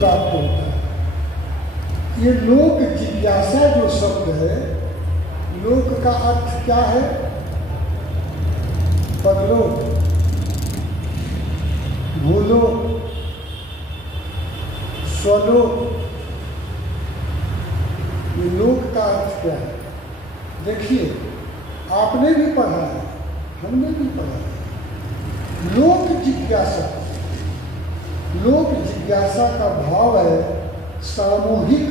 प्राप्त होता है। ये लोक जिज्ञासा जो शब्द है, लोक का अर्थ क्या है? परलोक, भूलोक, स्वलोक। ये लोक का अर्थ क्या है? देखिए, आपने भी पढ़ा है, हमने भी पढ़ा है। लोक जिज्ञासा, लोक जिज्ञासा का भाव है सामूहिक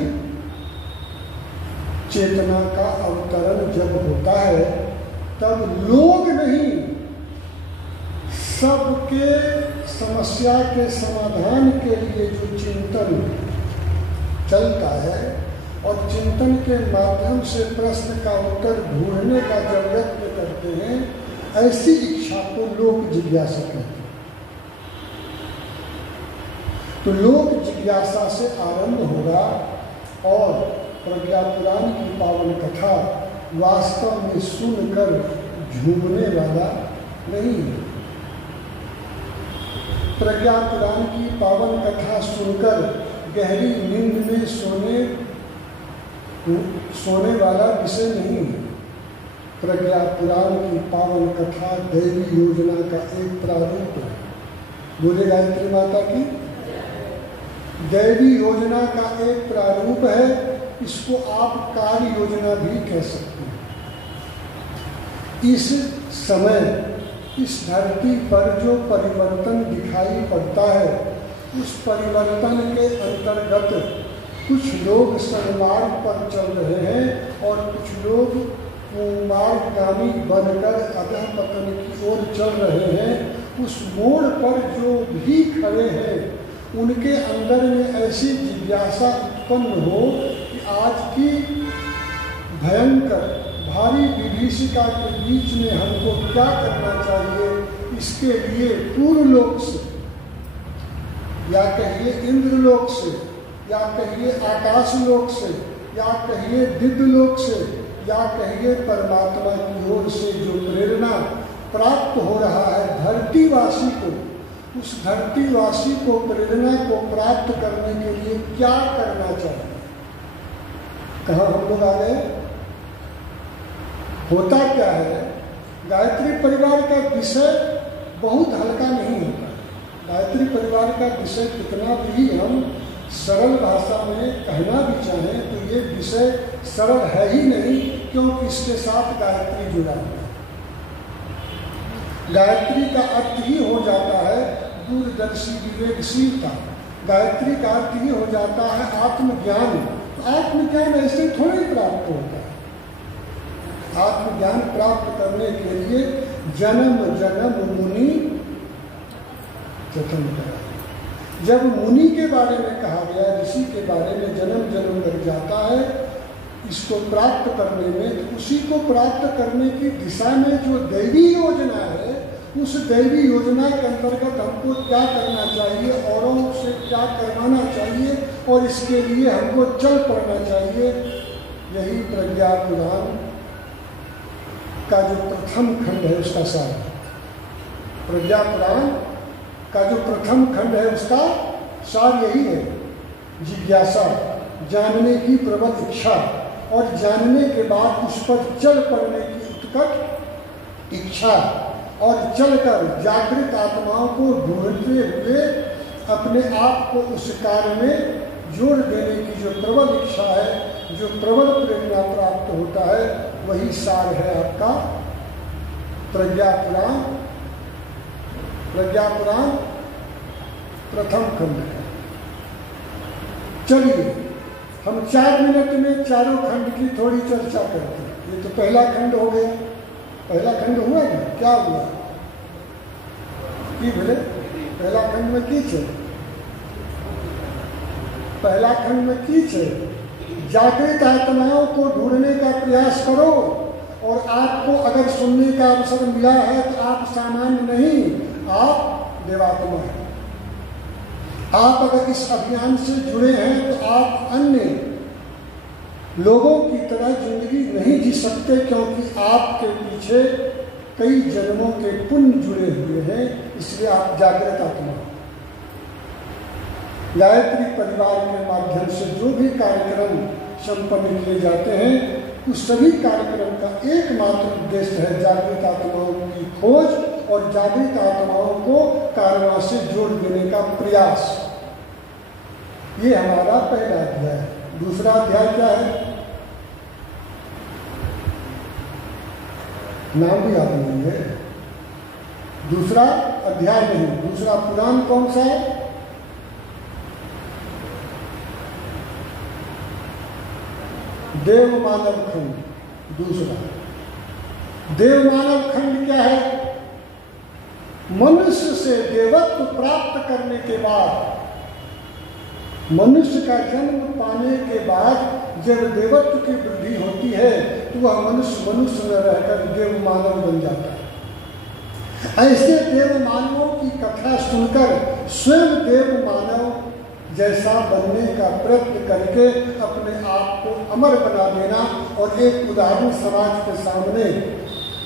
चेतना का अवतरण जब होता है, तब लोग नहीं, सबके समस्या के समाधान के लिए जो चिंतन चलता है और चिंतन के माध्यम से प्रश्न का उत्तर ढूंढने का जब यत्न करते हैं, ऐसी इच्छा को लोक जिज्ञासा कहते हैं। तो लोक जिज्ञासा से आरंभ होगा और प्रज्ञा पुराण की पावन कथा वास्तव में सुनकर झूमने वाला नहीं है। प्रज्ञा पुराण की पावन कथा सुनकर गहरी नींद में सोने वाला विषय नहीं है। प्रज्ञा पुराण की पावन कथा दैवी योजना का एक प्रारूप है। बोले गायत्री माता की। दैवी योजना का एक प्रारूप है, इसको आप कार्य योजना भी कह सकते हैं। इस समय इस धरती पर जो परिवर्तन दिखाई पड़ता है, उस परिवर्तन के अंतर्गत कुछ लोग सन्मार्ग पर चल रहे हैं और कुछ लोग कुमार्गामी बनकर अधः पतन की ओर चल रहे हैं। उस मोड़ पर जो भी खड़े हैं, उनके अंदर में ऐसी जिज्ञासा उत्पन्न हो कि आज की भयंकर भारी विभीषिका के बीच में हमको क्या करना चाहिए, इसके लिए पूर्व लोक से या कहिए इंद्र लोक से या कहिए आकाश लोक से या कहिए दिव्य लोक से या कहिए परमात्मा की ओर से जो प्रेरणा प्राप्त हो रहा है धरतीवासी को, उस धरतीवासी को प्रेरणा को प्राप्त करने के लिए क्या करना चाहिए। कहाँ हम लोग आ गए? होता क्या है, गायत्री परिवार का विषय बहुत हल्का नहीं होता। गायत्री परिवार का विषय कितना भी हम सरल भाषा में कहना भी चाहें तो ये विषय सरल है ही नहीं, क्योंकि इसके साथ गायत्री जुड़ा है। गायत्री का अर्थ ही हो जाता है दूरदर्शी विवेकशीलता। गायत्री का अर्थ ही हो जाता है आत्मज्ञान। आत्मज्ञान ऐसे थोड़ी प्राप्त होता है। आत्मज्ञान प्राप्त करने के लिए जन्म जन्म मुनि प्रथम करा। जब मुनि के बारे में कहा गया, ऋषि के बारे में जन्म जन्म लग जाता है इसको प्राप्त करने में, तो उसी को प्राप्त करने की दिशा में जो दैवी योजना है, उस दैवी योजना के अंतर्गत हमको क्या करना चाहिए, औरों से क्या करवाना चाहिए और इसके लिए हमको चल पड़ना चाहिए। यही प्रज्ञा पुराण का जो प्रथम खंड है उसका सार। प्रज्ञा पुराण का जो प्रथम खंड है उसका सार यही है। जिज्ञासा, जानने की प्रबल इच्छा और जानने के बाद उस पर चल पड़ने की उत्कट इच्छा और चलकर जागृत आत्माओं को ढूंढते हुए अपने आप को उस कार्य में जोड़ देने की जो प्रबल इच्छा है, जो प्रबल प्रेरणा प्राप्त होता है, वही सार है आपका प्रज्ञा पुराण। प्रज्ञा पुराण प्रथम खंड है। चलिए हम 4 मिनट में चारों खंड की थोड़ी चर्चा करते हैं। ये तो पहला खंड हो गया। पहला खंड हुआ ना, क्या हुआ कि बोले पहला खंड में की छे, पहला खंड में की छे जागृत आत्माओं को ढूंढने का प्रयास करो। और आपको अगर सुनने का अवसर मिला है तो आप सामान्य नहीं, आप देवात्मा हैं। आप अगर इस अभियान से जुड़े हैं तो आप अन्य लोगों की तरह जिंदगी नहीं जी सकते, क्योंकि आपके पीछे कई जन्मों के पुण्य जुड़े हुए हैं। इसलिए आप जागृत आत्मा। गायत्री परिवार के माध्यम से जो भी कार्यक्रम संपन्न किए जाते हैं, उस सभी कार्यक्रम का एकमात्र उद्देश्य है जागृत आत्माओं की खोज और जागृत आत्माओं को कारवां से जोड़ देने का प्रयास। ये हमारा पहला अध्याय है। दूसरा अध्याय क्या है? नाम भी याद नहीं है। दूसरा अध्याय नहीं, दूसरा पुराण कौन सा है? देव मानव खंड। दूसरा देव मानव खंड क्या है? मनुष्य से देवत्व प्राप्त करने के बाद, मनुष्य का जन्म पाने के बाद जब देवत्व की वृद्धि होती है तो वह मनुष्य मनुष्य न रहकर देव मानव बन जाता है। ऐसे देव मानवों की कथा सुनकर स्वयं देव मानव जैसा बनने का प्रयत्न करके अपने आप को अमर बना देना और एक उदाहरण समाज के सामने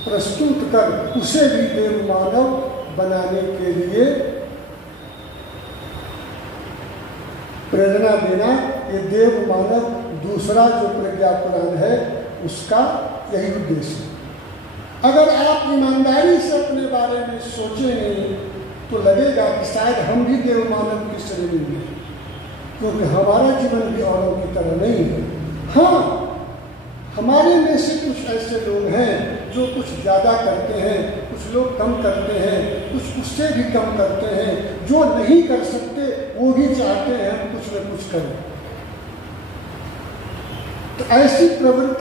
प्रस्तुत कर उसे भी देव मानव बनाने के लिए प्रेरणा देना, ये देव मानव दूसरा जो प्रज्ञा पुराण है उसका यही उद्देश्य है। अगर आप ईमानदारी से अपने बारे में सोचेंगे तो लगेगा कि शायद हम भी देव मानव की श्रेणी में हैं, क्योंकि हमारा जीवन भी औरों की तरह नहीं है। हाँ, हमारे में से कुछ ऐसे लोग हैं जो कुछ ज़्यादा करते हैं, कुछ लोग कम करते हैं, कुछ उससे भी कम करते हैं। जो नहीं कर सकते वो भी चाहते हैं हम कुछ न कुछ करें। तो ऐसी प्रवृत्ति